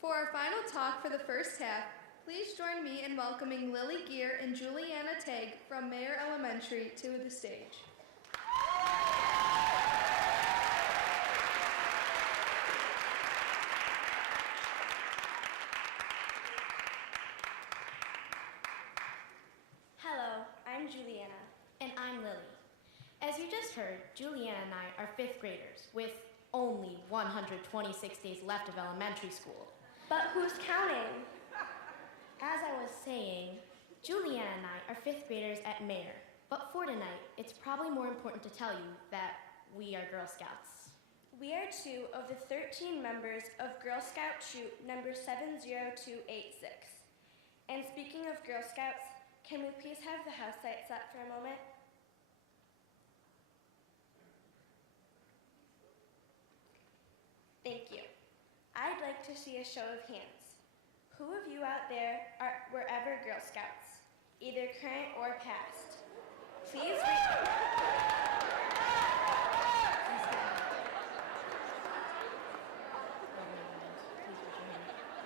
For our final talk for the first half, please join me in welcoming Lilly and Julianna from Maire Elementary to the stage. Hello, I'm Julianna. And I'm Lilly. As you just heard, Julianna and I are 5th graders with only 126 days left of elementary school. But who's counting? As I was saying, Julianna and I are 5th graders at Maire. But for tonight, it's probably more important to tell you that we are Girl Scouts. We are 2 of the 13 members of Girl Scout Troop number 70286. And speaking of Girl Scouts, can we please have the house lights up for a moment? Thank you. I'd like to see a show of hands. Who of you out there were ever Girl Scouts, either current or past? Please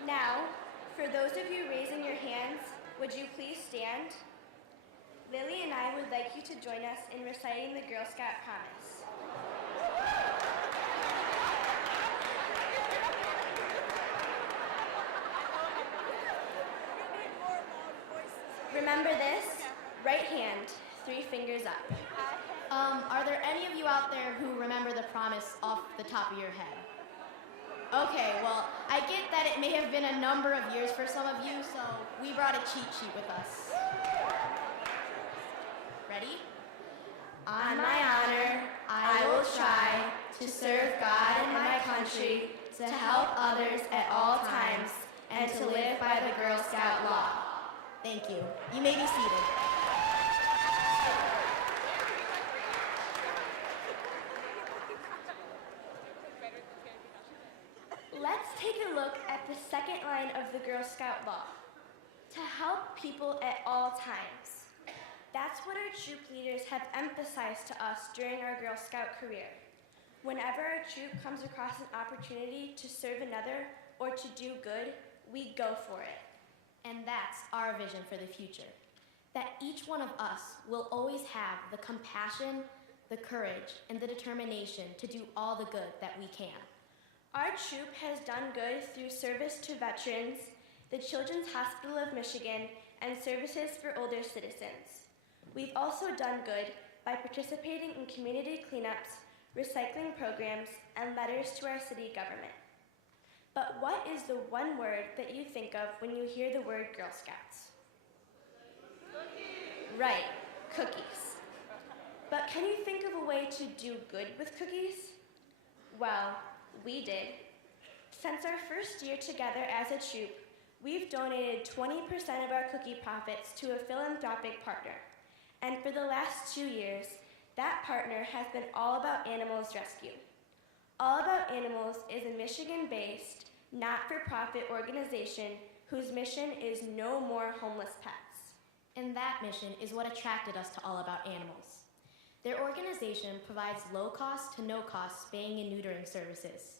Now, for those of you raising your hands, would you please stand? Lilly and I would like you to join us in reciting the Girl Scout promise. Remember this, right hand, 3 fingers up. Are there any of you out there who remember the promise off the top of your head? Okay, well, I get that it may have been a number of years for some of you, so we brought a cheat sheet with us. Ready? On my honor, I will try to serve God and my country, to help others at all times, and to live by the Girl Scout law. Thank you. You may be seated. Let's take a look at the second line of the Girl Scout law. To help people at all times. That's what our troop leaders have emphasized to us during our Girl Scout career. Whenever our troop comes across an opportunity to serve another or to do good, we go for it. And that's our vision for the future. That each one of us will always have the compassion, the courage, and the determination to do all the good that we can. Our troop has done good through service to veterans, the Children's Hospital of Michigan, and services for older citizens. We've also done good by participating in community cleanups, recycling programs, and letters to our city government. But what is the one word that you think of when you hear the word Girl Scouts? Cookies. Right, cookies. But can you think of a way to do good with cookies? Well, we did. Since our first year together as a troop, we've donated 20% of our cookie profits to a philanthropic partner. And for the last 2 years, that partner has been All About Animals Rescue. All About Animals is a Michigan-based, not-for-profit organization whose mission is no more homeless pets. And that mission is what attracted us to All About Animals. Their organization provides low-cost to no-cost spaying and neutering services.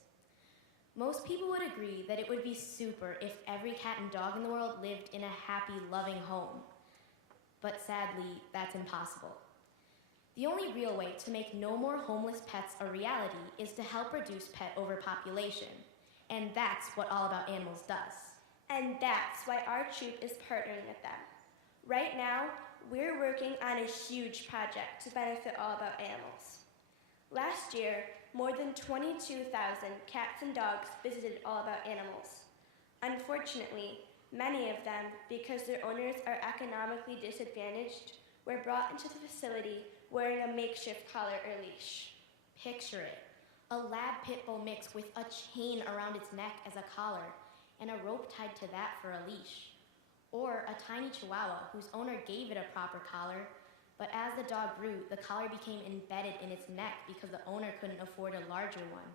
Most people would agree that it would be super if every cat and dog in the world lived in a happy, loving home. But sadly, that's impossible. The only real way to make no more homeless pets a reality is to help reduce pet overpopulation. And that's what All About Animals does. And that's why our troop is partnering with them. Right now, we're working on a huge project to benefit All About Animals. Last year, more than 22,000 cats and dogs visited All About Animals. Unfortunately, many of them, because their owners are economically disadvantaged, were brought into the facility wearing a makeshift collar or leash. Picture it, a lab pit bull mix with a chain around its neck as a collar and a rope tied to that for a leash. Or a tiny chihuahua whose owner gave it a proper collar, but as the dog grew, the collar became embedded in its neck because the owner couldn't afford a larger one.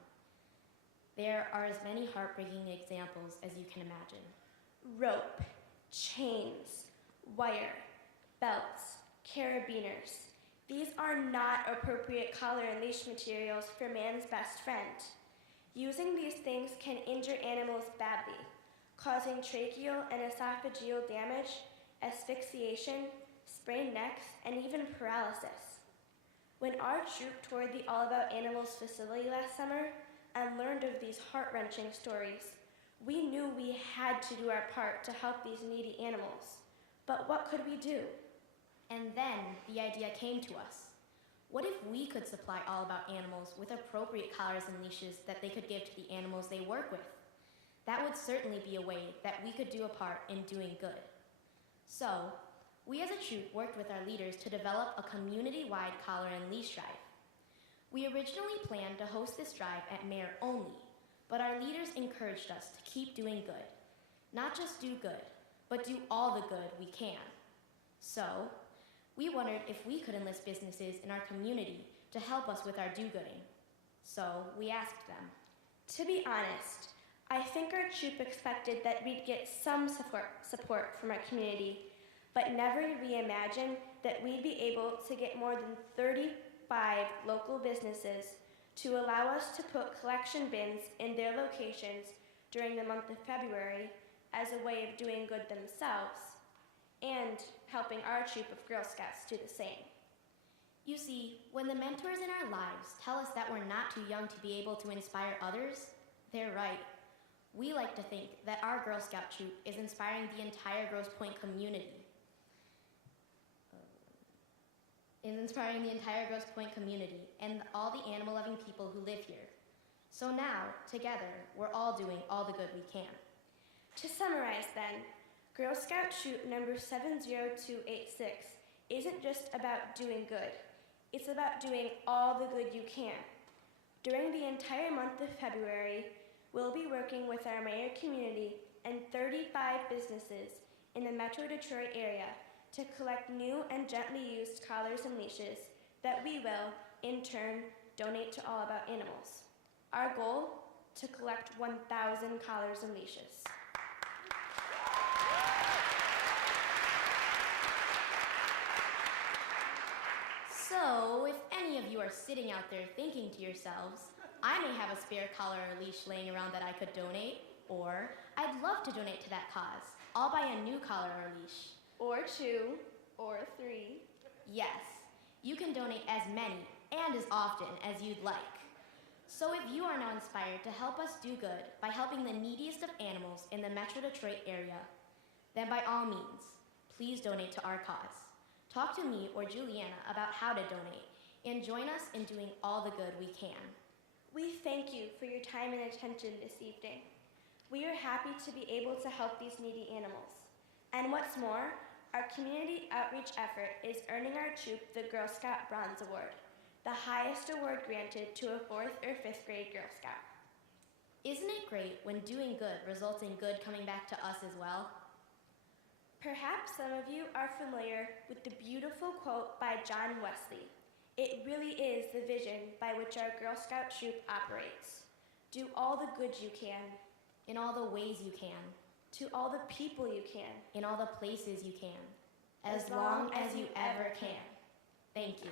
There are as many heartbreaking examples as you can imagine. Rope, chains, wire, belts, carabiners. These are not appropriate collar and leash materials for man's best friend. Using these things can injure animals badly, causing tracheal and esophageal damage, asphyxiation, sprained necks, and even paralysis. When our troop toured the All About Animals facility last summer and learned of these heart-wrenching stories, we knew we had to do our part to help these needy animals. But what could we do? And then the idea came to us. What if we could supply All About Animals with appropriate collars and leashes that they could give to the animals they work with? That would certainly be a way that we could do a part in doing good. So, we as a troop worked with our leaders to develop a community-wide collar and leash drive. We originally planned to host this drive at Maire only, but our leaders encouraged us to keep doing good. Not just do good, but do all the good we can. So, we wondered if we could enlist businesses in our community to help us with our do-gooding. So, we asked them. To be honest, I think our troop expected that we'd get some support from our community, but never did we imagine that we'd be able to get more than 35 local businesses to allow us to put collection bins in their locations during the month of February as a way of doing good themselves and helping our troop of Girl Scouts do the same. You see, when the mentors in our lives tell us that we're not too young to be able to inspire others, they're right. We like to think that our Girl Scout troop is inspiring the entire Grosse Pointe community. And all the animal-loving people who live here. So now, together, we're all doing all the good we can. To summarize then, Girl Scout Troop number 70286 isn't just about doing good. It's about doing all the good you can. During the entire month of February, we'll be working with our Maire community and 35 businesses in the Metro Detroit area to collect new and gently used collars and leashes that we will, in turn, donate to All About Animals. Our goal? To collect 1,000 collars and leashes. So, if any of you are sitting out there thinking to yourselves, I may have a spare collar or leash laying around that I could donate, or I'd love to donate to that cause. I'll buy a new collar or leash. Or 2, or 3. Yes, you can donate as many and as often as you'd like. So if you are now inspired to help us do good by helping the neediest of animals in the Metro Detroit area, then by all means, please donate to our cause. Talk to me or Julianna about how to donate, and join us in doing all the good we can. We thank you for your time and attention this evening. We are happy to be able to help these needy animals. And what's more, our community outreach effort is earning our troop the Girl Scout Bronze Award, the highest award granted to a 4th or 5th grade Girl Scout. Isn't it great when doing good results in good coming back to us as well? Perhaps some of you are familiar with the beautiful quote by John Wesley. It really is the vision by which our Girl Scout troop operates. Do all the good you can. In all the ways you can. To all the people you can. In all the places you can. As long as you ever can. Thank you.